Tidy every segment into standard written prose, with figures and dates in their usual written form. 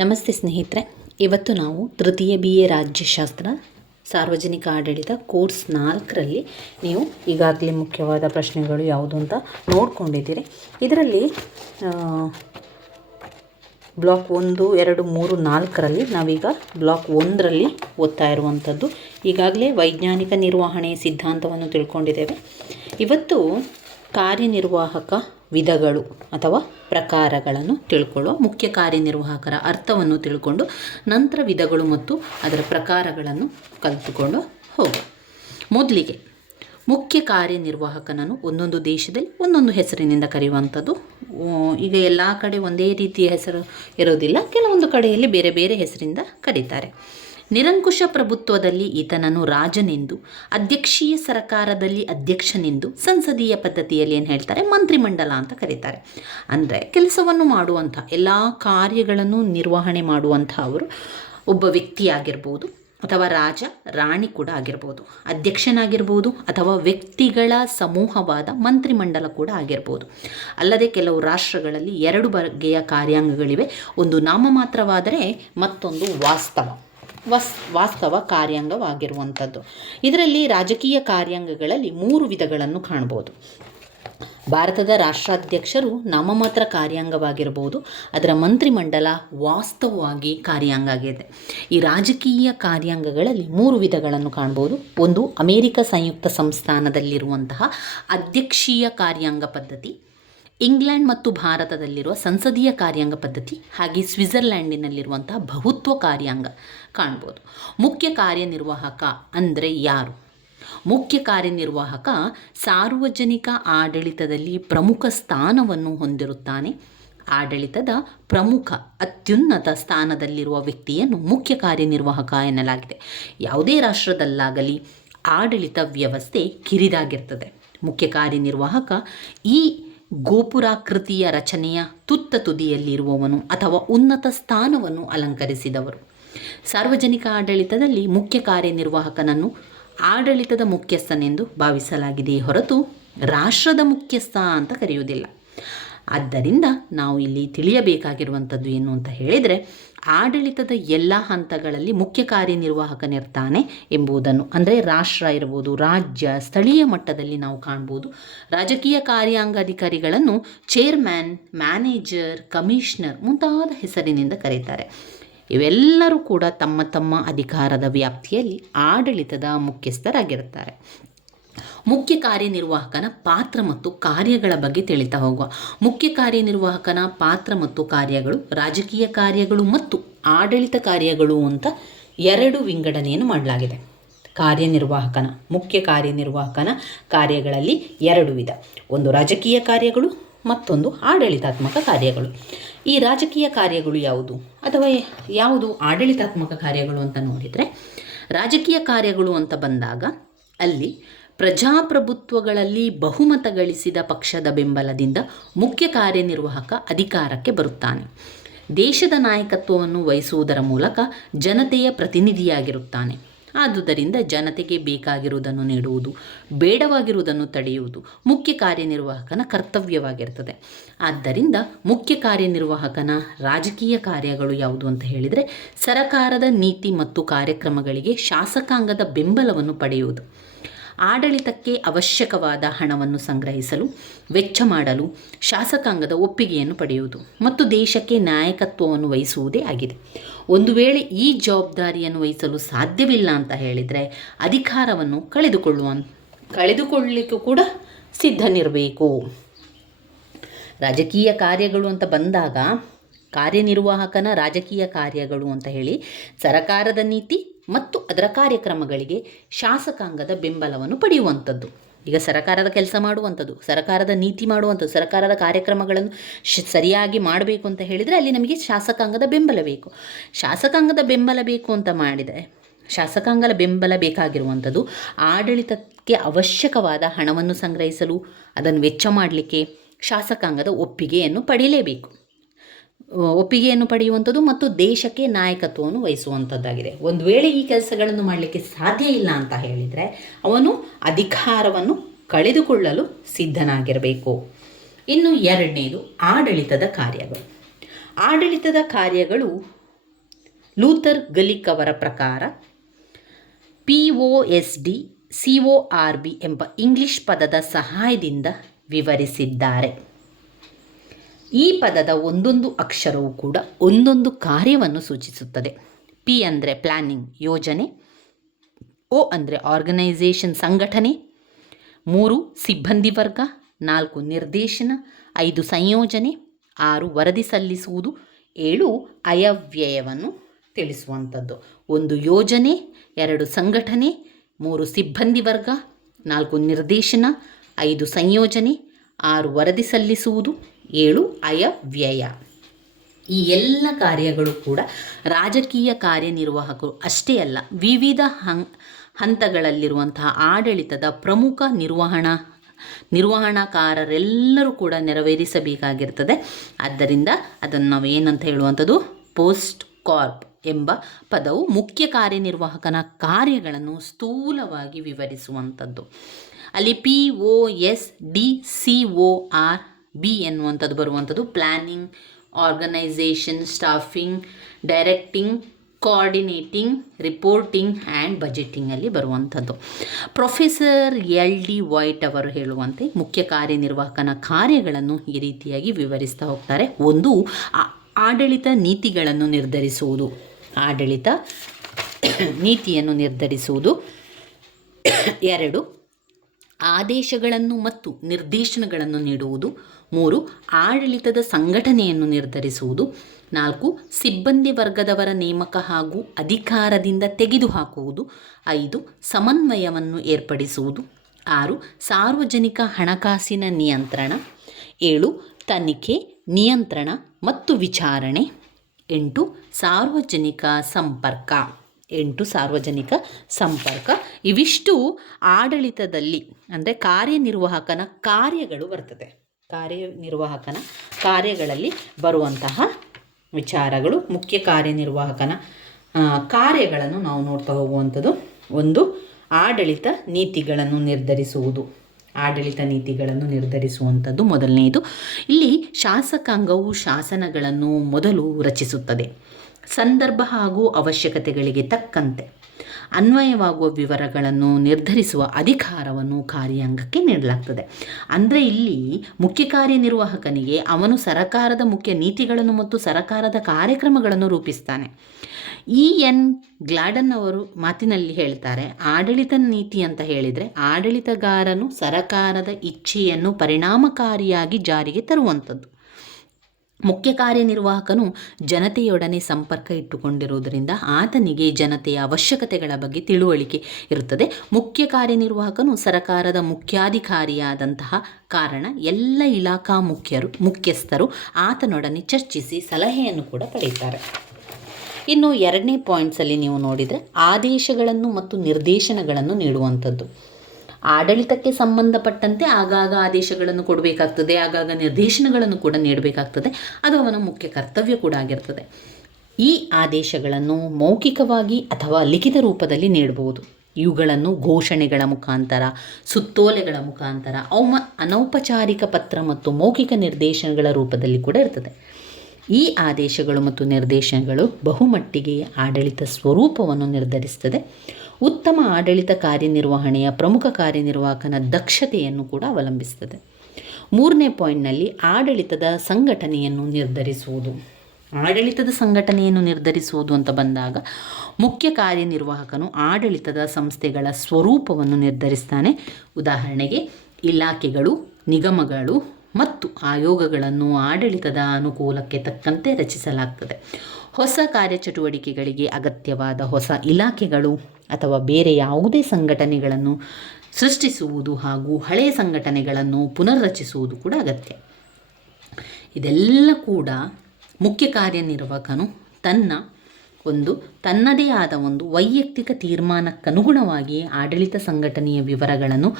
ನಮಸ್ತೆ ಸ್ನೇಹಿತರೆ, ಇವತ್ತು ನಾವು ತೃತೀಯ BA ರಾಜ್ಯಶಾಸ್ತ್ರ ಸಾರ್ವಜನಿಕ ಆಡಳಿತ ಕೋರ್ಸ್ 4ರಲ್ಲಿ ನೀವು ಈಗಾಗಲೇ ಮುಖ್ಯವಾದ ಪ್ರಶ್ನೆಗಳು ಯಾವುದು ಅಂತ ನೋಡ್ಕೊಂಡಿದ್ದೀರಿ. ಇದರಲ್ಲಿ ಬ್ಲಾಕ್ 1, 2, 3, 4ರಲ್ಲಿ ನಾವೀಗ ಬ್ಲಾಕ್ 1ರಲ್ಲಿ ಓದ್ತಾ ಇರುವಂಥದ್ದು. ಈಗಾಗಲೇ ವೈಜ್ಞಾನಿಕ ನಿರ್ವಹಣೆ ಸಿದ್ಧಾಂತವನ್ನು ತಿಳ್ಕೊಂಡಿದ್ದೇವೆ. ಇವತ್ತು ಕಾರ್ಯನಿರ್ವಾಹಕ ವಿಧಗಳು ಅಥವಾ ಪ್ರಕಾರಗಳನ್ನು ತಿಳ್ಕೊಳ್ಳುವ, ಮುಖ್ಯ ಕಾರ್ಯನಿರ್ವಾಹಕರ ಅರ್ಥವನ್ನು ತಿಳ್ಕೊಂಡು ನಂತರ ವಿಧಗಳು ಮತ್ತು ಅದರ ಪ್ರಕಾರಗಳನ್ನು ಕಲಿತುಕೊಂಡು ಹೋಗುವ. ಮೊದಲಿಗೆ ಮುಖ್ಯ ಕಾರ್ಯನಿರ್ವಾಹಕನನ್ನು ಒಂದೊಂದು ದೇಶದಲ್ಲಿ ಒಂದೊಂದು ಹೆಸರಿನಿಂದ ಕರೆಯುವಂಥದ್ದು. ಈಗ ಎಲ್ಲ ಕಡೆ ಒಂದೇ ರೀತಿಯ ಹೆಸರು ಇರೋದಿಲ್ಲ, ಕೆಲವೊಂದು ಕಡೆಯಲ್ಲಿ ಬೇರೆ ಬೇರೆ ಹೆಸರಿಂದ ಕರೀತಾರೆ. ನಿರಂಕುಶ ಪ್ರಭುತ್ವದಲ್ಲಿ ಈತನನ್ನು ರಾಜನೆಂದು, ಅಧ್ಯಕ್ಷೀಯ ಸರ್ಕಾರದಲ್ಲಿ ಅಧ್ಯಕ್ಷನೆಂದು, ಸಂಸದೀಯ ಪದ್ಧತಿಯಲ್ಲಿ ಏನು ಹೇಳ್ತಾರೆ ಮಂತ್ರಿಮಂಡಲ ಅಂತ ಕರೀತಾರೆ. ಅಂದರೆ ಕೆಲಸವನ್ನು ಮಾಡುವಂಥ ಎಲ್ಲ ಕಾರ್ಯಗಳನ್ನು ನಿರ್ವಹಣೆ ಮಾಡುವಂಥ ಅವರು ಒಬ್ಬ ವ್ಯಕ್ತಿಯಾಗಿರ್ಬೋದು ಅಥವಾ ರಾಜ ರಾಣಿ ಕೂಡ ಆಗಿರ್ಬೋದು, ಅಧ್ಯಕ್ಷನಾಗಿರ್ಬೋದು ಅಥವಾ ವ್ಯಕ್ತಿಗಳ ಸಮೂಹವಾದ ಮಂತ್ರಿಮಂಡಲ ಕೂಡ ಆಗಿರ್ಬೋದು. ಅಲ್ಲದೆ ಕೆಲವು ರಾಷ್ಟ್ರಗಳಲ್ಲಿ 2 ಬಗೆಯ ಕಾರ್ಯಾಂಗಗಳಿವೆ. ಒಂದು ನಾಮಮಾತ್ರವಾದರೆ ಮತ್ತೊಂದು ವಾಸ್ತವ ಕಾರ್ಯಾಂಗವಾಗಿರುವಂಥದ್ದು. ಇದರಲ್ಲಿ ರಾಜಕೀಯ ಕಾರ್ಯಾಂಗಗಳಲ್ಲಿ 3 ವಿಧಗಳನ್ನು ಕಾಣ್ಬೋದು. ಭಾರತದ ರಾಷ್ಟ್ರಾಧ್ಯಕ್ಷರು ನಾಮಮಾತ್ರ ಕಾರ್ಯಾಂಗವಾಗಿರ್ಬೋದು, ಅದರ ಮಂತ್ರಿಮಂಡಲ ವಾಸ್ತವವಾಗಿ ಕಾರ್ಯಾಂಗ ಆಗಿದೆ. ಈ ರಾಜಕೀಯ ಕಾರ್ಯಾಂಗಗಳಲ್ಲಿ 3 ವಿಧಗಳನ್ನು ಕಾಣ್ಬೋದು. ಒಂದು ಅಮೆರಿಕ ಸಂಯುಕ್ತ ಸಂಸ್ಥಾನದಲ್ಲಿರುವಂತಹ ಅಧ್ಯಕ್ಷೀಯ ಕಾರ್ಯಾಂಗ ಪದ್ಧತಿ, ಇಂಗ್ಲೆಂಡ್ ಮತ್ತು ಭಾರತದಲ್ಲಿರುವ ಸಂಸದೀಯ ಕಾರ್ಯಾಂಗ ಪದ್ಧತಿ, ಹಾಗೆ ಸ್ವಿಟ್ಜರ್ಲ್ಯಾಂಡಿನಲ್ಲಿರುವಂತಹ ಬಹುತ್ವ ಕಾರ್ಯಾಂಗ ಕಾಣ್ಬೋದು. ಮುಖ್ಯ ಕಾರ್ಯನಿರ್ವಾಹಕ ಅಂದರೆ ಯಾರು? ಮುಖ್ಯ ಕಾರ್ಯನಿರ್ವಾಹಕ ಸಾರ್ವಜನಿಕ ಆಡಳಿತದಲ್ಲಿ ಪ್ರಮುಖ ಸ್ಥಾನವನ್ನು ಹೊಂದಿರುತ್ತಾನೆ. ಆಡಳಿತದ ಪ್ರಮುಖ ಅತ್ಯುನ್ನತ ಸ್ಥಾನದಲ್ಲಿರುವ ವ್ಯಕ್ತಿಯನ್ನು ಮುಖ್ಯ ಕಾರ್ಯನಿರ್ವಾಹಕ ಎನ್ನಲಾಗಿದೆ. ಯಾವುದೇ ರಾಷ್ಟ್ರದಲ್ಲಾಗಲಿ ಆಡಳಿತ ವ್ಯವಸ್ಥೆ ಕಿರಿದಾಗಿರ್ತದೆ. ಮುಖ್ಯ ಕಾರ್ಯನಿರ್ವಾಹಕ ಈ ಗೋಪುರಾಕೃತಿಯ ರಚನೆಯ ತುತ್ತ ತುದಿಯಲ್ಲಿರುವವನು ಅಥವಾ ಉನ್ನತ ಸ್ಥಾನವನ್ನು ಅಲಂಕರಿಸಿದವರು. ಸಾರ್ವಜನಿಕ ಆಡಳಿತದಲ್ಲಿ ಮುಖ್ಯ ಕಾರ್ಯನಿರ್ವಾಹಕನನ್ನು ಆಡಳಿತದ ಮುಖ್ಯಸ್ಥನೆಂದು ಭಾವಿಸಲಾಗಿದೆಯೇ ಹೊರತು ರಾಷ್ಟ್ರದ ಮುಖ್ಯಸ್ಥ ಅಂತ ಕರೆಯುವುದಿಲ್ಲ. ಆದ್ದರಿಂದ ನಾವು ಇಲ್ಲಿ ತಿಳಿಯಬೇಕಾಗಿರುವಂಥದ್ದು ಏನು ಅಂತ ಹೇಳಿದರೆ, ಆಡಳಿತದ ಎಲ್ಲ ಹಂತಗಳಲ್ಲಿ ಮುಖ್ಯ ಕಾರ್ಯನಿರ್ವಾಹಕನಿರ್ತಾನೆ ಎಂಬುದನ್ನು, ಅಂದರೆ ರಾಷ್ಟ್ರ ಇರ್ಬೋದು, ರಾಜ್ಯ, ಸ್ಥಳೀಯ ಮಟ್ಟದಲ್ಲಿ ನಾವು ಕಾಣ್ಬೋದು. ರಾಜಕೀಯ ಕಾರ್ಯಾಂಗಾಧಿಕಾರಿಗಳನ್ನು ಚೇರ್ಮನ್, ಮ್ಯಾನೇಜರ್, ಕಮಿಷನರ್ ಮುಂತಾದ ಹೆಸರಿನಿಂದ ಕರೀತಾರೆ. ಇವೆಲ್ಲರೂ ಕೂಡ ತಮ್ಮ ತಮ್ಮ ಅಧಿಕಾರದ ವ್ಯಾಪ್ತಿಯಲ್ಲಿ ಆಡಳಿತದ ಮುಖ್ಯಸ್ಥರಾಗಿರ್ತಾರೆ. ಮುಖ್ಯ ಕಾರ್ಯನಿರ್ವಾಹಕನ ಪಾತ್ರ ಮತ್ತು ಕಾರ್ಯಗಳ ಬಗ್ಗೆ ತಿಳಿತಾ ಹೋಗುವ. ಮುಖ್ಯ ಕಾರ್ಯನಿರ್ವಾಹಕನ ಪಾತ್ರ ಮತ್ತು ಕಾರ್ಯಗಳು ರಾಜಕೀಯ ಕಾರ್ಯಗಳು ಮತ್ತು ಆಡಳಿತ ಕಾರ್ಯಗಳು ಅಂತ 2 ವಿಂಗಡಣೆಯನ್ನು ಮಾಡಲಾಗಿದೆ. ಮುಖ್ಯ ಕಾರ್ಯನಿರ್ವಾಹಕನ ಕಾರ್ಯಗಳಲ್ಲಿ 2 ವಿಧ. ಒಂದು ರಾಜಕೀಯ ಕಾರ್ಯಗಳು, ಮತ್ತೊಂದು ಆಡಳಿತಾತ್ಮಕ ಕಾರ್ಯಗಳು. ಈ ರಾಜಕೀಯ ಕಾರ್ಯಗಳು ಯಾವುದು ಅಥವಾ ಯಾವುದು ಆಡಳಿತಾತ್ಮಕ ಕಾರ್ಯಗಳು ಅಂತ ನೋಡಿದರೆ, ರಾಜಕೀಯ ಕಾರ್ಯಗಳು ಅಂತ ಬಂದಾಗ ಅಲ್ಲಿ ಪ್ರಜಾಪ್ರಭುತ್ವಗಳಲ್ಲಿ ಬಹುಮತ ಗಳಿಸಿದ ಪಕ್ಷದ ಬೆಂಬಲದಿಂದ ಮುಖ್ಯ ಕಾರ್ಯನಿರ್ವಾಹಕ ಅಧಿಕಾರಕ್ಕೆ ಬರುತ್ತಾನೆ. ದೇಶದ ನಾಯಕತ್ವವನ್ನು ವಹಿಸುವುದರ ಮೂಲಕ ಜನತೆಯ ಪ್ರತಿನಿಧಿಯಾಗಿರುತ್ತಾನೆ. ಆದುದರಿಂದ ಜನತೆಗೆ ಬೇಕಾಗಿರುವುದನ್ನು ನೀಡುವುದು, ಬೇಡವಾಗಿರುವುದನ್ನು ತಡೆಯುವುದು ಮುಖ್ಯ ಕಾರ್ಯನಿರ್ವಾಹಕನ ಕರ್ತವ್ಯವಾಗಿರ್ತದೆ. ಆದ್ದರಿಂದ ಮುಖ್ಯ ಕಾರ್ಯನಿರ್ವಾಹಕನ ರಾಜಕೀಯ ಕಾರ್ಯಗಳು ಯಾವುದು ಅಂತ ಹೇಳಿದರೆ, ಸರಕಾರದ ನೀತಿ ಮತ್ತು ಕಾರ್ಯಕ್ರಮಗಳಿಗೆ ಶಾಸಕಾಂಗದ ಬೆಂಬಲವನ್ನು ಪಡೆಯುವುದು, ಆಡಳಿತಕ್ಕೆ ಅವಶ್ಯಕವಾದ ಹಣವನ್ನು ಸಂಗ್ರಹಿಸಲು, ವೆಚ್ಚ ಮಾಡಲು ಶಾಸಕಾಂಗದ ಒಪ್ಪಿಗೆಯನ್ನು ಪಡೆಯುವುದು ಮತ್ತು ದೇಶಕ್ಕೆ ನಾಯಕತ್ವವನ್ನು ವಹಿಸುವುದೇ ಆಗಿದೆ. ಒಂದು ವೇಳೆ ಈ ಜವಾಬ್ದಾರಿಯನ್ನು ವಹಿಸಲು ಸಾಧ್ಯವಿಲ್ಲ ಅಂತ ಹೇಳಿದರೆ ಅಧಿಕಾರವನ್ನು ಕಳೆದುಕೊಳ್ಳಲಿಕ್ಕೂ ಕೂಡ ಸಿದ್ಧನಿರಬೇಕು. ರಾಜಕೀಯ ಕಾರ್ಯಗಳು ಅಂತ ಬಂದಾಗ ಕಾರ್ಯನಿರ್ವಾಹಕನ ರಾಜಕೀಯ ಕಾರ್ಯಗಳು ಅಂತ ಹೇಳಿ ಸರಕಾರದ ನೀತಿ ಮತ್ತು ಅದರ ಕಾರ್ಯಕ್ರಮಗಳಿಗೆ ಶಾಸಕಾಂಗದ ಬೆಂಬಲವನ್ನು ಪಡೆಯುವಂಥದ್ದು. ಈಗ ಸರಕಾರದ ಕೆಲಸ ಮಾಡುವಂಥದ್ದು, ಸರಕಾರದ ನೀತಿ ಮಾಡುವಂಥದ್ದು, ಸರಕಾರದ ಕಾರ್ಯಕ್ರಮಗಳನ್ನು ಸರಿಯಾಗಿ ಮಾಡಬೇಕು ಅಂತ ಹೇಳಿದರೆ ಅಲ್ಲಿ ನಮಗೆ ಶಾಸಕಾಂಗದ ಬೆಂಬಲ ಬೇಕು. ಶಾಸಕಾಂಗದ ಬೆಂಬಲ ಬೇಕು ಅಂತ ಮಾಡಿದರೆ, ಶಾಸಕಾಂಗದ ಬೆಂಬಲ ಬೇಕಾಗಿರುವಂಥದ್ದು ಆಡಳಿತಕ್ಕೆ ಅವಶ್ಯಕವಾದ ಹಣವನ್ನು ಸಂಗ್ರಹಿಸಲು, ಅದನ್ನು ವೆಚ್ಚ ಮಾಡಲಿಕ್ಕೆ ಶಾಸಕಾಂಗದ ಒಪ್ಪಿಗೆಯನ್ನು ಪಡೆಯುವಂಥದ್ದು ಮತ್ತು ದೇಶಕ್ಕೆ ನಾಯಕತ್ವವನ್ನು ವಹಿಸುವಂಥದ್ದಾಗಿದೆ. ಒಂದು ವೇಳೆ ಈ ಕೆಲಸಗಳನ್ನು ಮಾಡಲಿಕ್ಕೆ ಸಾಧ್ಯ ಇಲ್ಲ ಅಂತ ಹೇಳಿದರೆ ಅವನು ಅಧಿಕಾರವನ್ನು ಕಳೆದುಕೊಳ್ಳಲು ಸಿದ್ಧನಾಗಿರಬೇಕು. ಇನ್ನು 2ನೇದು ಆಡಳಿತದ ಕಾರ್ಯಗಳು. ಆಡಳಿತದ ಕಾರ್ಯಗಳು ಲೂಥರ್ ಗಲಿಕ್ ಅವರ ಪ್ರಕಾರ POSD CORB ಎಂಬ ಇಂಗ್ಲಿಷ್ ಪದದ ಸಹಾಯದಿಂದ ವಿವರಿಸಿದ್ದಾರೆ. ಈ ಪದದ ಒಂದೊಂದು ಅಕ್ಷರವೂ ಕೂಡ ಒಂದೊಂದು ಕಾರ್ಯವನ್ನು ಸೂಚಿಸುತ್ತದೆ. P ಅಂದರೆ ಪ್ಲ್ಯಾನಿಂಗ್ ಯೋಜನೆ, O ಅಂದರೆ ಆರ್ಗನೈಸೇಷನ್ ಸಂಘಟನೆ, 3 ಸಿಬ್ಬಂದಿ ವರ್ಗ, 4 ನಿರ್ದೇಶನ, 5 ಸಂಯೋಜನೆ, 6 ವರದಿ ಸಲ್ಲಿಸುವುದು, 7 ಆಯವ್ಯಯವನ್ನು ತಿಳಿಸುವಂಥದ್ದು. 1 ಯೋಜನೆ, 2 ಸಂಘಟನೆ, 3 ಸಿಬ್ಬಂದಿ ವರ್ಗ, 4 ನಿರ್ದೇಶನ, 5 ಸಂಯೋಜನೆ, 6 ವರದಿ ಸಲ್ಲಿಸುವುದು, 7 ಆಯವ್ಯಯ. ಈ ಎಲ್ಲ ಕಾರ್ಯಗಳು ಕೂಡ ರಾಜಕೀಯ ಕಾರ್ಯನಿರ್ವಾಹಕರು ಅಷ್ಟೇ ಅಲ್ಲ, ವಿವಿಧ ಹಂತಗಳಲ್ಲಿರುವಂತಹ ಆಡಳಿತದ ಪ್ರಮುಖ ನಿರ್ವಹಣಾಕಾರರೆಲ್ಲರೂ ಕೂಡ ನೆರವೇರಿಸಬೇಕಾಗಿರ್ತದೆ. ಆದ್ದರಿಂದ ಅದನ್ನು ನಾವು ಏನಂತ ಹೇಳುವಂಥದ್ದು, ಪೋಸ್ಟ್ ಕಾರ್ಪ್ ಎಂಬ ಪದವು ಮುಖ್ಯ ಕಾರ್ಯನಿರ್ವಾಹಕನ ಕಾರ್ಯಗಳನ್ನು ಸ್ಥೂಲವಾಗಿ ವಿವರಿಸುವಂಥದ್ದು. ಅಲ್ಲಿ POSDCORB ಎನ್ನುವಂಥದ್ದು ಬರುವಂಥದ್ದು planning, organisation, staffing, directing, coordinating, reporting and ಬಜೆಟಿಂಗಲ್ಲಿ ಬರುವಂಥದ್ದು. ಪ್ರೊಫೆಸರ್ LD ವೈಟ್ ಅವರು ಹೇಳುವಂತೆ ಮುಖ್ಯ ಕಾರ್ಯನಿರ್ವಾಹಕನ ಕಾರ್ಯಗಳನ್ನು ಈ ರೀತಿಯಾಗಿ ವಿವರಿಸ್ತಾ ಹೋಗ್ತಾರೆ. 1 ಆಡಳಿತ ನೀತಿಗಳನ್ನು ನಿರ್ಧರಿಸುವುದು, ಆಡಳಿತ ನೀತಿಯನ್ನು ನಿರ್ಧರಿಸುವುದು. 2 ಆದೇಶಗಳನ್ನು ಮತ್ತು ನಿರ್ದೇಶನಗಳನ್ನು ನೀಡುವುದು. 3 ಆಡಳಿತದ ಸಂಘಟನೆಯನ್ನು ನಿರ್ಧರಿಸುವುದು. 4 ಸಿಬ್ಬಂದಿ ವರ್ಗದವರ ನೇಮಕ ಹಾಗೂ ಅಧಿಕಾರದಿಂದ ತೆಗೆದುಹಾಕುವುದು. 5 ಸಮನ್ವಯವನ್ನು ಏರ್ಪಡಿಸುವುದು. 6 ಸಾರ್ವಜನಿಕ ಹಣಕಾಸಿನ ನಿಯಂತ್ರಣ. 7 ತನಿಖೆ, ನಿಯಂತ್ರಣ ಮತ್ತು ವಿಚಾರಣೆ. 8 ಸಾರ್ವಜನಿಕ ಸಂಪರ್ಕ. ಇವಿಷ್ಟು ಆಡಳಿತದಲ್ಲಿ ಅಂದರೆ ಕಾರ್ಯನಿರ್ವಾಹಕನ ಕಾರ್ಯಗಳು ಬರ್ತದೆ. ಕಾರ್ಯನಿರ್ವಾಹಕನ ಕಾರ್ಯಗಳಲ್ಲಿ ಬರುವಂತಹ ವಿಚಾರಗಳು, ಮುಖ್ಯ ಕಾರ್ಯನಿರ್ವಾಹಕನ ಕಾರ್ಯಗಳನ್ನು ನಾವು ನೋಡ್ತಾ ಹೋಗುವಂಥದ್ದು. 1 ಆಡಳಿತ ನೀತಿಗಳನ್ನು ನಿರ್ಧರಿಸುವಂಥದ್ದು ಮೊದಲನೆಯದು. ಇಲ್ಲಿ ಶಾಸಕಾಂಗವು ಶಾಸನಗಳನ್ನು ಮೊದಲು ರಚಿಸುತ್ತದೆ. ಸಂದರ್ಭ ಹಾಗೂ ಅವಶ್ಯಕತೆಗಳಿಗೆ ತಕ್ಕಂತೆ ಅನ್ವಯವಾಗುವ ವಿವರಗಳನ್ನು ನಿರ್ಧರಿಸುವ ಅಧಿಕಾರವನ್ನು ಕಾರ್ಯಾಂಗಕ್ಕೆ ನೀಡಲಾಗ್ತದೆ. ಅಂದರೆ ಇಲ್ಲಿ ಮುಖ್ಯ ಕಾರ್ಯನಿರ್ವಾಹಕನಿಗೆ ಅವನು ಸರಕಾರದ ಮುಖ್ಯ ನೀತಿಗಳನ್ನು ಮತ್ತು ಸರಕಾರದ ಕಾರ್ಯಕ್ರಮಗಳನ್ನು ರೂಪಿಸ್ತಾನೆ. EN ಗ್ಲಾಡನ್ ಅವರು ಮಾತಿನಲ್ಲಿ ಹೇಳ್ತಾರೆ, ಆಡಳಿತ ನೀತಿ ಅಂತ ಹೇಳಿದರೆ ಆಡಳಿತಗಾರನು ಸರಕಾರದ ಇಚ್ಛೆಯನ್ನು ಪರಿಣಾಮಕಾರಿಯಾಗಿ ಜಾರಿಗೆ ತರುವಂಥದ್ದು. ಮುಖ್ಯ ಕಾರ್ಯನಿರ್ವಾಹಕನು ಜನತೆಯೊಡನೆ ಸಂಪರ್ಕ ಇಟ್ಟುಕೊಂಡಿರುವುದರಿಂದ ಆತನಿಗೆ ಜನತೆಯ ಅವಶ್ಯಕತೆಗಳ ಬಗ್ಗೆ ತಿಳುವಳಿಕೆ ಇರುತ್ತದೆ. ಮುಖ್ಯ ಕಾರ್ಯನಿರ್ವಾಹಕನು ಸರಕಾರದ ಮುಖ್ಯಾಧಿಕಾರಿಯಾದಂತಹ ಕಾರಣ ಎಲ್ಲ ಇಲಾಖಾ ಮುಖ್ಯಸ್ಥರು ಆತನೊಡನೆ ಚರ್ಚಿಸಿ ಸಲಹೆಯನ್ನು ಕೂಡ ಪಡೆಯುತ್ತಾರೆ. ಇನ್ನು 2ನೇ ಪಾಯಿಂಟ್ಸಲ್ಲಿ ನೀವು ನೋಡಿದರೆ ಆದೇಶಗಳನ್ನು ಮತ್ತು ನಿರ್ದೇಶನಗಳನ್ನು ನೀಡುವಂಥದ್ದು. ಆಡಳಿತಕ್ಕೆ ಸಂಬಂಧಪಟ್ಟಂತೆ ಆಗಾಗ ಆದೇಶಗಳನ್ನು ಕೊಡಬೇಕಾಗ್ತದೆ, ಆಗಾಗ ನಿರ್ದೇಶನಗಳನ್ನು ಕೂಡ ನೀಡಬೇಕಾಗ್ತದೆ. ಅದು ಅವನ ಮುಖ್ಯ ಕರ್ತವ್ಯ ಕೂಡ ಆಗಿರ್ತದೆ. ಈ ಆದೇಶಗಳನ್ನು ಮೌಖಿಕವಾಗಿ ಅಥವಾ ಲಿಖಿತ ರೂಪದಲ್ಲಿ ನೀಡಬಹುದು. ಇವುಗಳನ್ನು ಘೋಷಣೆಗಳ ಮುಖಾಂತರ, ಸುತ್ತೋಲೆಗಳ ಮುಖಾಂತರ, ಅನೌಪಚಾರಿಕ ಪತ್ರ ಮತ್ತು ಮೌಖಿಕ ನಿರ್ದೇಶನಗಳ ರೂಪದಲ್ಲಿ ಕೂಡ ಇರ್ತದೆ. ಈ ಆದೇಶಗಳು ಮತ್ತು ನಿರ್ದೇಶನಗಳು ಬಹುಮಟ್ಟಿಗೆ ಆಡಳಿತ ಸ್ವರೂಪವನ್ನು ನಿರ್ಧರಿಸುತ್ತದೆ. ಉತ್ತಮ ಆಡಳಿತ ಕಾರ್ಯನಿರ್ವಹಣೆಯ ಪ್ರಮುಖ ಕಾರ್ಯನಿರ್ವಾಹಕನ ದಕ್ಷತೆಯನ್ನು ಕೂಡ ಅವಲಂಬಿಸುತ್ತದೆ. 3ನೇ ಪಾಯಿಂಟ್ನಲ್ಲಿ ಆಡಳಿತದ ಸಂಘಟನೆಯನ್ನು ನಿರ್ಧರಿಸುವುದು ಅಂತ ಬಂದಾಗ ಮುಖ್ಯ ಕಾರ್ಯನಿರ್ವಾಹಕನು ಆಡಳಿತದ ಸಂಸ್ಥೆಗಳ ಸ್ವರೂಪವನ್ನು ನಿರ್ಧರಿಸ್ತಾನೆ. ಉದಾಹರಣೆಗೆ ಇಲಾಖೆಗಳು, ನಿಗಮಗಳು ಮತ್ತು ಆಯೋಗಗಳನ್ನು ಆಡಳಿತದ ಅನುಕೂಲಕ್ಕೆ ತಕ್ಕಂತೆ ರಚಿಸಲಾಗ್ತದೆ. ಹೊಸ ಕಾರ್ಯಚಟುವಟಿಕೆಗಳಿಗೆ ಅಗತ್ಯವಾದ ಹೊಸ ಇಲಾಖೆಗಳು ಅಥವಾ ಬೇರೆ ಯಾವುದೇ ಸಂಘಟನೆಗಳನ್ನು ಸೃಷ್ಟಿಸುವುದು ಹಾಗೂ ಹಳೆಯ ಸಂಘಟನೆಗಳನ್ನು ಪುನರ್ರಚಿಸುವುದು ಕೂಡ ಅಗತ್ಯ. ಇದೆಲ್ಲ ಕೂಡ ಮುಖ್ಯ ಕಾರ್ಯನಿರ್ವಾಹಕನು ತನ್ನದೇ ಆದ ಒಂದು ವೈಯಕ್ತಿಕ ತೀರ್ಮಾನಕ್ಕನುಗುಣವಾಗಿ ಆಡಳಿತ ಸಂಘಟನೆಯ ವಿವರಗಳನ್ನು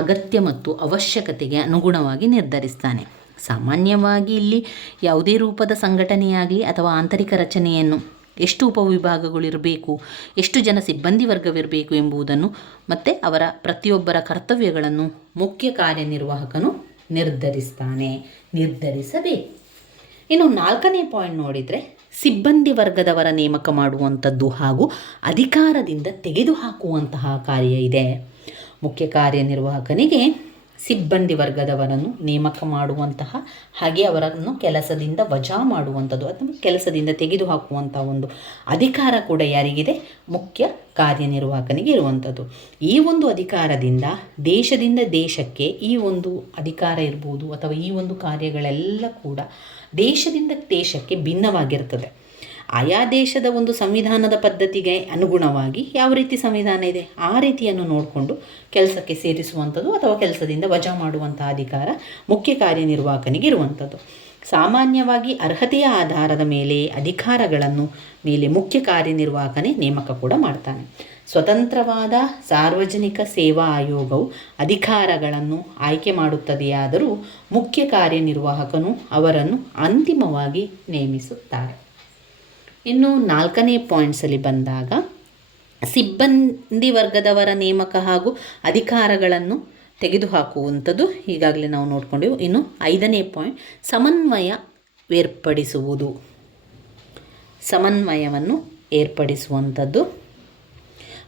ಅಗತ್ಯ ಮತ್ತು ಅವಶ್ಯಕತೆಗೆ ಅನುಗುಣವಾಗಿ ನಿರ್ಧರಿಸ್ತಾನೆ. ಸಾಮಾನ್ಯವಾಗಿ ಇಲ್ಲಿ ಯಾವುದೇ ರೂಪದ ಸಂಘಟನೆಯಾಗಲಿ ಅಥವಾ ಆಂತರಿಕ ರಚನೆಯನ್ನು, ಎಷ್ಟು ಉಪವಿಭಾಗಗಳಿರಬೇಕು, ಎಷ್ಟು ಜನ ಸಿಬ್ಬಂದಿ ವರ್ಗವಿರಬೇಕು ಎಂಬುದನ್ನು ಮತ್ತು ಅವರ ಪ್ರತಿಯೊಬ್ಬರ ಕರ್ತವ್ಯಗಳನ್ನು ಮುಖ್ಯ ಕಾರ್ಯನಿರ್ವಾಹಕನು ನಿರ್ಧರಿಸಬೇಕು. ಇನ್ನು 4ನೇ ಪಾಯಿಂಟ್ ನೋಡಿದರೆ ಸಿಬ್ಬಂದಿ ವರ್ಗದವರ ನೇಮಕ ಮಾಡುವಂಥದ್ದು ಹಾಗೂ ಅಧಿಕಾರದಿಂದ ತೆಗೆದುಹಾಕುವಂತಹ ಕಾರ್ಯ ಇದೆ. ಮುಖ್ಯ ಕಾರ್ಯನಿರ್ವಾಹಕನಿಗೆ ಸಿಬ್ಬಂದಿ ವರ್ಗದವರನ್ನು ನೇಮಕ ಮಾಡುವಂತಹ ಹಾಗೆ ಅವರನ್ನು ಕೆಲಸದಿಂದ ವಜಾ ಮಾಡುವಂಥದ್ದು ಅಥವಾ ಕೆಲಸದಿಂದ ತೆಗೆದುಹಾಕುವಂಥ ಒಂದು ಅಧಿಕಾರ ಕೂಡ ಯಾರಿಗಿದೆ? ಮುಖ್ಯ ಕಾರ್ಯನಿರ್ವಾಹಕನಿಗೆ ಇರುವಂಥದ್ದು. ಈ ಒಂದು ಅಧಿಕಾರದಿಂದ ದೇಶದಿಂದ ದೇಶಕ್ಕೆ ಈ ಒಂದು ಅಧಿಕಾರ ಇರ್ಬೋದು ಅಥವಾ ಈ ಒಂದು ಕಾರ್ಯಗಳೆಲ್ಲ ಕೂಡ ದೇಶದಿಂದ ದೇಶಕ್ಕೆ ಭಿನ್ನವಾಗಿರ್ತದೆ. ಆಯಾ ದೇಶದ ಒಂದು ಸಂವಿಧಾನದ ಪದ್ಧತಿಗೆ ಅನುಗುಣವಾಗಿ ಯಾವ ರೀತಿ ಸಂವಿಧಾನ ಇದೆ ಆ ರೀತಿಯನ್ನು ನೋಡಿಕೊಂಡು ಕೆಲಸಕ್ಕೆ ಸೇರಿಸುವಂಥದ್ದು ಅಥವಾ ಕೆಲಸದಿಂದ ವಜಾ ಮಾಡುವಂಥ ಅಧಿಕಾರ ಮುಖ್ಯ ಕಾರ್ಯನಿರ್ವಾಹಕನಿಗೆ ಇರುವಂಥದ್ದು. ಸಾಮಾನ್ಯವಾಗಿ ಅರ್ಹತೆಯ ಆಧಾರದ ಮೇಲೆ ಅಧಿಕಾರಗಳನ್ನು ಮೇಲೆ ಮುಖ್ಯ ಕಾರ್ಯನಿರ್ವಾಹಕನೇ ನೇಮಕ ಕೂಡ ಮಾಡ್ತಾನೆ. ಸ್ವತಂತ್ರವಾದ ಸಾರ್ವಜನಿಕ ಸೇವಾ ಆಯೋಗವು ಅಧಿಕಾರಗಳನ್ನು ಆಯ್ಕೆ ಮಾಡುತ್ತದೆಯಾದರೂ ಮುಖ್ಯ ಕಾರ್ಯನಿರ್ವಾಹಕನು ಅವರನ್ನು ಅಂತಿಮವಾಗಿ ನೇಮಿಸುತ್ತಾರೆ. ಇನ್ನು 4ನೇ ಪಾಯಿಂಟ್ಸಲ್ಲಿ ಬಂದಾಗ ಸಿಬ್ಬಂದಿ ವರ್ಗದವರ ನೇಮಕ ಹಾಗೂ ಅಧಿಕಾರಗಳನ್ನು ತೆಗೆದುಹಾಕುವಂಥದ್ದು ಈಗಾಗಲೇ ನಾವು ನೋಡ್ಕೊಂಡೆವು. ಇನ್ನು 5ನೇ ಪಾಯಿಂಟ್ ಸಮನ್ವಯ ಏರ್ಪಡಿಸುವುದು. ಸಮನ್ವಯವನ್ನು ಏರ್ಪಡಿಸುವಂಥದ್ದು.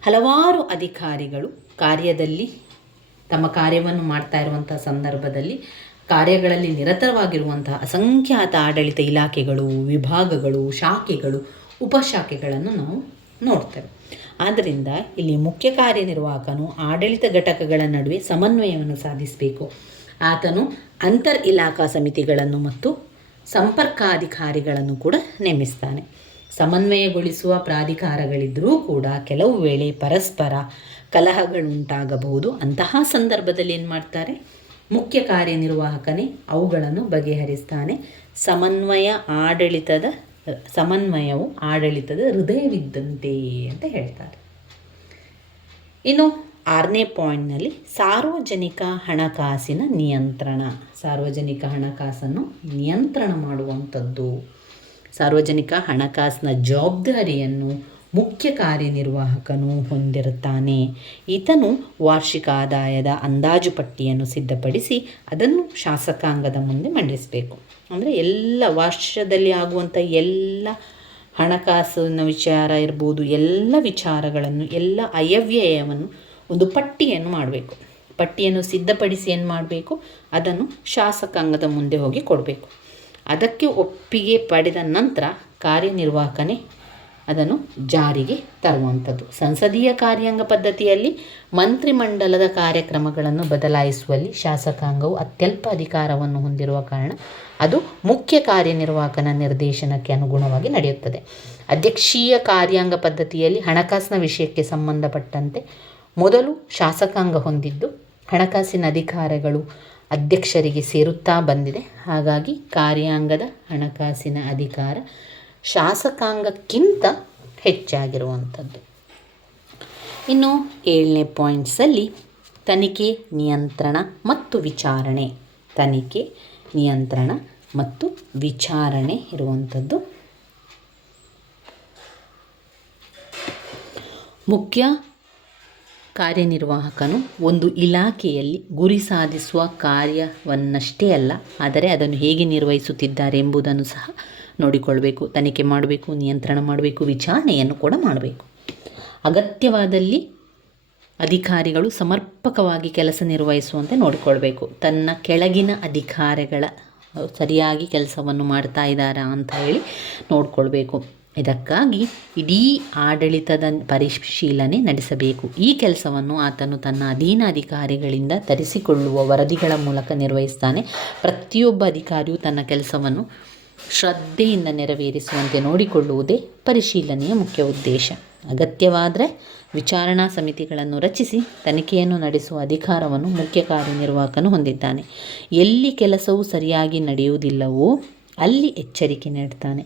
ಹಲವಾರು ಅಧಿಕಾರಿಗಳು ಕಾರ್ಯದಲ್ಲಿ ತಮ್ಮ ಕಾರ್ಯವನ್ನು ಮಾಡ್ತಾ ಇರುವಂಥ ಸಂದರ್ಭದಲ್ಲಿ ಕಾರ್ಯಗಳಲ್ಲಿ ನಿರತವಾಗಿರುವಂತಹ ಅಸಂಖ್ಯಾತ ಆಡಳಿತ ಇಲಾಖೆಗಳು, ವಿಭಾಗಗಳು, ಶಾಖೆಗಳು, ಉಪಶಾಖೆಗಳನ್ನು ನಾವು ನೋಡ್ತೇವೆ. ಆದ್ದರಿಂದ ಇಲ್ಲಿ ಮುಖ್ಯ ಕಾರ್ಯನಿರ್ವಾಹಕನು ಆಡಳಿತ ಘಟಕಗಳ ನಡುವೆ ಸಮನ್ವಯವನ್ನು ಸಾಧಿಸಬೇಕು. ಆತನು ಅಂತರ್ ಇಲಾಖಾ ಸಮಿತಿಗಳನ್ನು ಮತ್ತು ಸಂಪರ್ಕಾಧಿಕಾರಿಗಳನ್ನು ಕೂಡ ನೇಮಿಸ್ತಾನೆ. ಸಮನ್ವಯಗೊಳಿಸುವ ಪ್ರಾಧಿಕಾರಗಳಿದ್ದರೂ ಕೂಡ ಕೆಲವು ವೇಳೆ ಪರಸ್ಪರ ಕಲಹಗಳುಂಟಾಗಬಹುದು. ಅಂತಹ ಸಂದರ್ಭದಲ್ಲಿ ಏನು ಮಾಡ್ತಾರೆ? ಮುಖ್ಯ ಕಾರ್ಯನಿರ್ವಾಹಕನೇ ಅವುಗಳನ್ನು ಬಗೆಹರಿಸ್ತಾನೆ. ಸಮನ್ವಯವು ಆಡಳಿತದ ಹೃದಯವಿದ್ದಂತೆ ಅಂತ ಹೇಳ್ತಾರೆ. ಇನ್ನು 6ನೇ ಪಾಯಿಂಟ್ನಲ್ಲಿ ಸಾರ್ವಜನಿಕ ಹಣಕಾಸಿನ ನಿಯಂತ್ರಣ. ಸಾರ್ವಜನಿಕ ಹಣಕಾಸನ್ನು ನಿಯಂತ್ರಣ ಮಾಡುವಂಥದ್ದು. ಸಾರ್ವಜನಿಕ ಹಣಕಾಸಿನ ಜವಾಬ್ದಾರಿಯನ್ನು ಮುಖ್ಯ ಕಾರ್ಯನಿರ್ವಾಹಕನು ಹೊಂದಿರುತ್ತಾನೆ. ಈತನು ವಾರ್ಷಿಕ ಆದಾಯದ ಅಂದಾಜು ಪಟ್ಟಿಯನ್ನು ಸಿದ್ಧಪಡಿಸಿ ಅದನ್ನು ಶಾಸಕಾಂಗದ ಮುಂದೆ ಮಂಡಿಸಬೇಕು. ಅಂದರೆ ಎಲ್ಲ ವರ್ಷದಲ್ಲಿ ಆಗುವಂಥ ಎಲ್ಲ ಹಣಕಾಸಿನ ವಿಚಾರ ಇರ್ಬೋದು, ಎಲ್ಲ ವಿಚಾರಗಳನ್ನು, ಎಲ್ಲ ಅಯವ್ಯಯವನ್ನು ಒಂದು ಪಟ್ಟಿಯನ್ನು ಮಾಡಬೇಕು. ಪಟ್ಟಿಯನ್ನು ಸಿದ್ಧಪಡಿಸಿ ಏನು ಮಾಡಬೇಕು? ಅದನ್ನು ಶಾಸಕಾಂಗದ ಮುಂದೆ ಹೋಗಿ ಕೊಡಬೇಕು. ಅದಕ್ಕೆ ಒಪ್ಪಿಗೆ ಪಡೆದ ನಂತರ ಕಾರ್ಯನಿರ್ವಾಹಕನೇ ಅದನ್ನು ಜಾರಿಗೆ ತರುವಂಥದ್ದು. ಸಂಸದೀಯ ಕಾರ್ಯಾಂಗ ಪದ್ಧತಿಯಲ್ಲಿ ಮಂತ್ರಿಮಂಡಲದ ಕಾರ್ಯಕ್ರಮಗಳನ್ನು ಬದಲಾಯಿಸುವಲ್ಲಿ ಶಾಸಕಾಂಗವು ಅತ್ಯಲ್ಪ ಅಧಿಕಾರವನ್ನು ಹೊಂದಿರುವ ಕಾರಣ ಅದು ಮುಖ್ಯ ಕಾರ್ಯನಿರ್ವಾಹಕನ ನಿರ್ದೇಶನಕ್ಕೆ ಅನುಗುಣವಾಗಿ ನಡೆಯುತ್ತದೆ. ಅಧ್ಯಕ್ಷೀಯ ಕಾರ್ಯಾಂಗ ಪದ್ಧತಿಯಲ್ಲಿ ಹಣಕಾಸಿನ ವಿಷಯಕ್ಕೆ ಸಂಬಂಧಪಟ್ಟಂತೆ ಮೊದಲು ಶಾಸಕಾಂಗ ಹೊಂದಿದ್ದು ಹಣಕಾಸಿನ ಅಧಿಕಾರಗಳು ಅಧ್ಯಕ್ಷರಿಗೆ ಸೇರುತ್ತಾ ಬಂದಿದೆ. ಹಾಗಾಗಿ ಕಾರ್ಯಾಂಗದ ಹಣಕಾಸಿನ ಅಧಿಕಾರ ಶಾಸಕಾಂಗಕ್ಕಿಂತ ಹೆಚ್ಚಾಗಿರುವಂಥದ್ದು. ಇನ್ನು 7ನೇ ಪಾಯಿಂಟ್ಸಲ್ಲಿ ತನಿಖೆ, ನಿಯಂತ್ರಣ ಮತ್ತು ವಿಚಾರಣೆ. ತನಿಖೆ, ನಿಯಂತ್ರಣ ಮತ್ತು ವಿಚಾರಣೆ ಇರುವಂಥದ್ದು. ಮುಖ್ಯ ಕಾರ್ಯನಿರ್ವಾಹಕನು ಒಂದು ಇಲಾಖೆಯಲ್ಲಿ ಗುರಿ ಸಾಧಿಸುವ ಕಾರ್ಯವನ್ನಷ್ಟೇ ಅಲ್ಲ, ಆದರೆ ಅದನ್ನು ಹೇಗೆ ನಿರ್ವಹಿಸುತ್ತಿದ್ದಾರೆ ಎಂಬುದನ್ನು ಸಹ ನೋಡಿಕೊಳ್ಬೇಕು. ತನಿಖೆ ಮಾಡಬೇಕು, ನಿಯಂತ್ರಣ ಮಾಡಬೇಕು, ವಿಚಾರಣೆಯನ್ನು ಕೂಡ ಮಾಡಬೇಕು. ಅಗತ್ಯವಾದಲ್ಲಿ ಅಧಿಕಾರಿಗಳು ಸಮರ್ಪಕವಾಗಿ ಕೆಲಸ ನಿರ್ವಹಿಸುವಂತೆ ನೋಡಿಕೊಳ್ಬೇಕು. ತನ್ನ ಕೆಳಗಿನ ಅಧಿಕಾರಿಗಳ ಸರಿಯಾಗಿ ಕೆಲಸವನ್ನು ಮಾಡ್ತಾ ಇದ್ದಾರಾ ಅಂತ ಹೇಳಿ ನೋಡಿಕೊಳ್ಬೇಕು. ಇದಕ್ಕಾಗಿ ಇಡೀ ಆಡಳಿತದ ಪರಿಶೀಲನೆ ನಡೆಸಬೇಕು. ಈ ಕೆಲಸವನ್ನು ಆತನು ತನ್ನ ಅಧೀನ ಅಧಿಕಾರಿಗಳಿಂದ ತರಿಸಿಕೊಳ್ಳುವ ವರದಿಗಳ ಮೂಲಕ ನಿರ್ವಹಿಸ್ತಾನೆ. ಪ್ರತಿಯೊಬ್ಬ ಅಧಿಕಾರಿಯು ತನ್ನ ಕೆಲಸವನ್ನು ಶ್ರದ್ಧೆಯಿಂದ ನೆರವೇರಿಸುವಂತೆ ನೋಡಿಕೊಳ್ಳುವುದೇ ಪರಿಶೀಲನೆಯ ಮುಖ್ಯ ಉದ್ದೇಶ. ಅಗತ್ಯವಾದರೆ ವಿಚಾರಣಾ ಸಮಿತಿಗಳನ್ನು ರಚಿಸಿ ತನಿಖೆಯನ್ನು ನಡೆಸುವ ಅಧಿಕಾರವನ್ನು ಮುಖ್ಯ ಕಾರ್ಯನಿರ್ವಾಹಕನು ಹೊಂದಿದ್ದಾನೆ. ಎಲ್ಲಿ ಕೆಲಸವು ಸರಿಯಾಗಿ ನಡೆಯುವುದಿಲ್ಲವೋ ಅಲ್ಲಿ ಎಚ್ಚರಿಕೆ ನೀಡುತ್ತಾನೆ.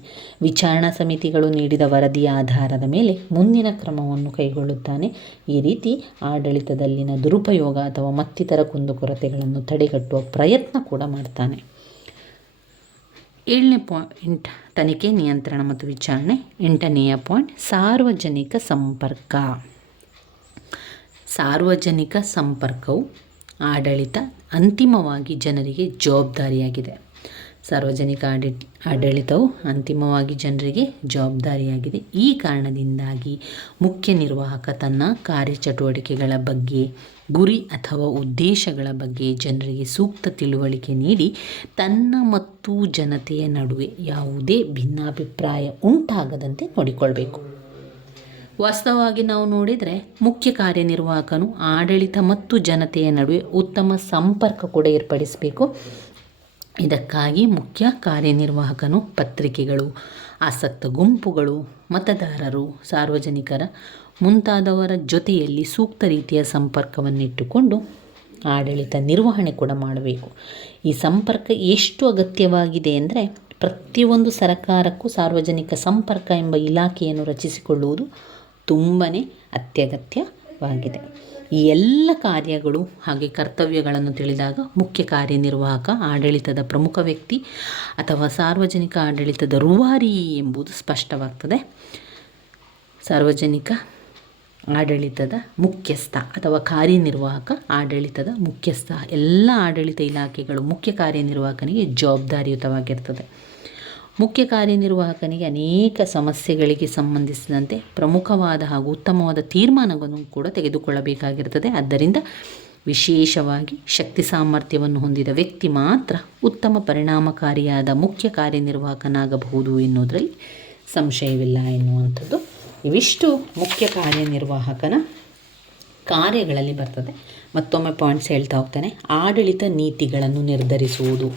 ವಿಚಾರಣಾ ಸಮಿತಿಗಳು ನೀಡಿದ ವರದಿಯ ಆಧಾರದ ಮೇಲೆ ಮುಂದಿನ ಕ್ರಮವನ್ನು ಕೈಗೊಳ್ಳುತ್ತಾನೆ. ಈ ರೀತಿ ಆಡಳಿತದಲ್ಲಿನ ದುರುಪಯೋಗ ಅಥವಾ ಮತ್ತಿತರ ಕುಂದುಕೊರತೆಗಳನ್ನು ತಡೆಗಟ್ಟುವ ಪ್ರಯತ್ನ ಕೂಡ ಮಾಡ್ತಾನೆ. 7ನೇ ಪಾಯಿಂಟ್ ತನಿಖೆ, ನಿಯಂತ್ರಣ ಮತ್ತು ವಿಚಾರಣೆ. 8ನೆಯ ಪಾಯಿಂಟ್ ಸಾರ್ವಜನಿಕ ಸಂಪರ್ಕ. ಸಾರ್ವಜನಿಕ ಸಂಪರ್ಕವು ಆಡಳಿತ ಅಂತಿಮವಾಗಿ ಜನರಿಗೆ ಜವಾಬ್ದಾರಿಯಾಗಿದೆ. ಸಾರ್ವಜನಿಕ ಆಡಳಿತವು ಅಂತಿಮವಾಗಿ ಜನರಿಗೆ ಜವಾಬ್ದಾರಿಯಾಗಿದೆ. ಈ ಕಾರಣದಿಂದಾಗಿ ಮುಖ್ಯ ನಿರ್ವಾಹಕ ತನ್ನ ಕಾರ್ಯಚಟುವಟಿಕೆಗಳ ಬಗ್ಗೆ, ಗುರಿ ಅಥವಾ ಉದ್ದೇಶಗಳ ಬಗ್ಗೆ ಜನರಿಗೆ ಸೂಕ್ತ ತಿಳುವಳಿಕೆ ನೀಡಿ ತನ್ನ ಮತ್ತು ಜನತೆಯ ನಡುವೆ ಯಾವುದೇ ಭಿನ್ನಾಭಿಪ್ರಾಯ ಉಂಟಾಗದಂತೆ ನೋಡಿಕೊಳ್ಬೇಕು. ವಾಸ್ತವವಾಗಿ ನಾವು ನೋಡಿದರೆ ಮುಖ್ಯ ಕಾರ್ಯನಿರ್ವಾಹಕನು ಆಡಳಿತ ಮತ್ತು ಜನತೆಯ ನಡುವೆ ಉತ್ತಮ ಸಂಪರ್ಕ ಕೂಡ ಏರ್ಪಡಿಸಬೇಕು. ಇದಕ್ಕಾಗಿ ಮುಖ್ಯ ಕಾರ್ಯನಿರ್ವಾಹಕನು ಪತ್ರಿಕೆಗಳು, ಆಸಕ್ತ ಗುಂಪುಗಳು, ಮತದಾರರು, ಸಾರ್ವಜನಿಕರ ಮುಂತಾದವರ ಜೊತೆಯಲ್ಲಿ ಸೂಕ್ತ ರೀತಿಯ ಸಂಪರ್ಕವನ್ನಿಟ್ಟುಕೊಂಡು ಆಡಳಿತ ನಿರ್ವಹಣೆ ಕೂಡ ಮಾಡಬೇಕು. ಈ ಸಂಪರ್ಕ ಎಷ್ಟು ಅಗತ್ಯವಾಗಿದೆ ಅಂದರೆ ಪ್ರತಿಯೊಂದು ಸರಕಾರಕ್ಕೂ ಸಾರ್ವಜನಿಕ ಸಂಪರ್ಕ ಎಂಬ ಇಲಾಖೆಯನ್ನು ರಚಿಸಿಕೊಳ್ಳುವುದು ತುಂಬಾ ಅತ್ಯಗತ್ಯವಾಗಿದೆ. ಈ ಎಲ್ಲ ಕಾರ್ಯಗಳು ಹಾಗೆ ಕರ್ತವ್ಯಗಳನ್ನು ತಿಳಿದಾಗ ಮುಖ್ಯ ಕಾರ್ಯನಿರ್ವಾಹಕ ಆಡಳಿತದ ಪ್ರಮುಖ ವ್ಯಕ್ತಿ ಅಥವಾ ಸಾರ್ವಜನಿಕ ಆಡಳಿತದ ರೂವಾರಿ ಎಂಬುದು ಸ್ಪಷ್ಟವಾಗ್ತದೆ. ಸಾರ್ವಜನಿಕ ಆಡಳಿತದ ಮುಖ್ಯಸ್ಥ ಅಥವಾ ಕಾರ್ಯನಿರ್ವಾಹಕ ಆಡಳಿತದ ಮುಖ್ಯಸ್ಥ ಎಲ್ಲ ಆಡಳಿತ ಇಲಾಖೆಗಳು ಮುಖ್ಯ ಕಾರ್ಯನಿರ್ವಾಹಕನಿಗೆ ಜವಾಬ್ದಾರಿಯುತವಾಗಿರ್ತದೆ. ಮುಖ್ಯ ಕಾರ್ಯನಿರ್ವಾಹಕನಿಗೆ ಅನೇಕ ಸಮಸ್ಯೆಗಳಿಗೆ ಸಂಬಂಧಿಸಿದಂತೆ ಪ್ರಮುಖವಾದ ಹಾಗೂ ಉತ್ತಮವಾದ ತೀರ್ಮಾನವನ್ನು ಕೂಡ ತೆಗೆದುಕೊಳ್ಳಬೇಕಾಗಿರ್ತದೆ. ಆದ್ದರಿಂದ ವಿಶೇಷವಾಗಿ ಶಕ್ತಿ ಸಾಮರ್ಥ್ಯವನ್ನು ಹೊಂದಿದ ವ್ಯಕ್ತಿ ಮಾತ್ರ ಉತ್ತಮ ಪರಿಣಾಮಕಾರಿಯಾದ ಮುಖ್ಯ ಕಾರ್ಯನಿರ್ವಾಹಕನಾಗಬಹುದು ಎನ್ನುವುದರಲ್ಲಿ ಸಂಶಯವಿಲ್ಲ ಎನ್ನುವಂಥದ್ದು. ಇವಿಷ್ಟು ಮುಖ್ಯ ಕಾರ್ಯನಿರ್ವಾಹಕನ ಕಾರ್ಯಗಳಲ್ಲಿ ಬರ್ತದೆ. ಮತ್ತೊಮ್ಮೆ ಪಾಯಿಂಟ್ಸ್ ಹೇಳ್ತಾ ಹೋಗ್ತಾನೆ. ಆಡಳಿತ ನೀತಿಗಳನ್ನು ನಿರ್ಧರಿಸುವುದು,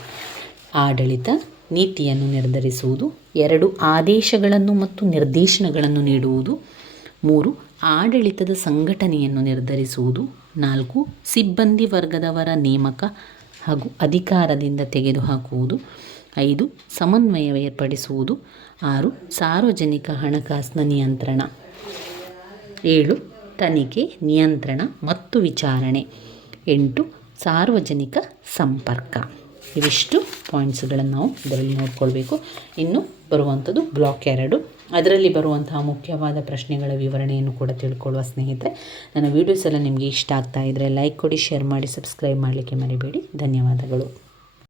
ಆಡಳಿತ ನೀತಿಯನ್ನು ನಿರ್ಧರಿಸುವುದು. 2 ಆದೇಶಗಳನ್ನು ಮತ್ತು ನಿರ್ದೇಶನಗಳನ್ನು ನೀಡುವುದು. 3 ಆಡಳಿತದ ಸಂಘಟನೆಯನ್ನು ನಿರ್ಧರಿಸುವುದು. 4 ಸಿಬ್ಬಂದಿ ವರ್ಗದವರ ನೇಮಕ ಹಾಗೂ ಅಧಿಕಾರದಿಂದ ತೆಗೆದುಹಾಕುವುದು. 5 ಸಮನ್ವಯ ಏರ್ಪಡಿಸುವುದು. 6 ಸಾರ್ವಜನಿಕ ಹಣಕಾಸಿನ ನಿಯಂತ್ರಣ. 7 ತನಿಖೆ, ನಿಯಂತ್ರಣ ಮತ್ತು ವಿಚಾರಣೆ. 8 ಸಾರ್ವಜನಿಕ ಸಂಪರ್ಕ. ಇವಿಷ್ಟು ಪಾಯಿಂಟ್ಸ್ಗಳನ್ನು ನಾವು ಇದರಲ್ಲಿ ನೋಡ್ಕೊಳ್ಬೇಕು. ಇನ್ನು ಬರುವಂಥದ್ದು ಬ್ಲಾಕ್ 2, ಅದರಲ್ಲಿ ಬರುವಂತಹ ಮುಖ್ಯವಾದ ಪ್ರಶ್ನೆಗಳ ವಿವರಣೆಯನ್ನು ಕೂಡ ತಿಳ್ಕೊಳ್ಳುವ ಸ್ನೇಹಿತರೆ. ನನ್ನ ವೀಡಿಯೋಸ್ ಎಲ್ಲ ನಿಮಗೆ ಇಷ್ಟ ಆಗ್ತಾ ಇದ್ದರೆ ಲೈಕ್ ಕೊಡಿ, ಶೇರ್ ಮಾಡಿ, ಸಬ್ಸ್ಕ್ರೈಬ್ ಮಾಡಲಿಕ್ಕೆ ಮರಿಬೇಡಿ. ಧನ್ಯವಾದಗಳು.